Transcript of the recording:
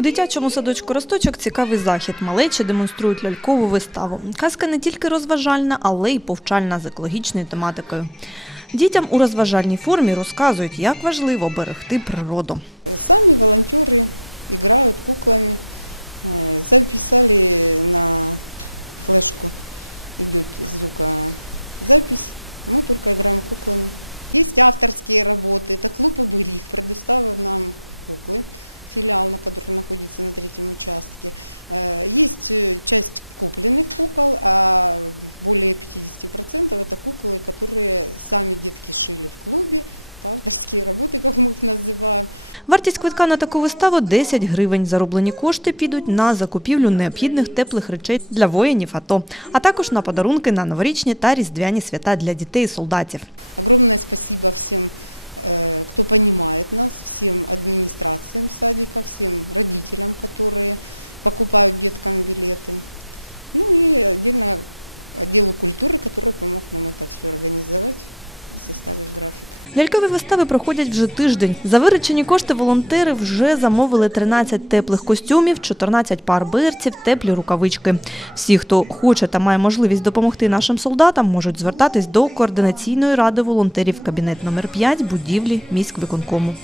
У дитячому садочку Росточок цікавий захід. Малечі демонструють лялькову виставу. Казка не тільки розважальна, але й повчальна з екологічною тематикою. Дітям у розважальній формі розказують, як важливо берегти природу. Вартість квитка на таку виставу 10 гривень. Зароблені кошти підуть на закупівлю необхідних теплих речей для воїнів АТО, а також на подарунки на новорічні та різдвяні свята для дітей і солдатів. Лялькові вистави проходять вже тиждень. За виручені кошти волонтери вже замовили 13 теплих костюмів, 14 пар берців, теплі рукавички. Всі, хто хоче та має можливість допомогти нашим солдатам, можуть звертатись до координаційної ради волонтерів кабінет номер 5 будівлі міськвиконкому.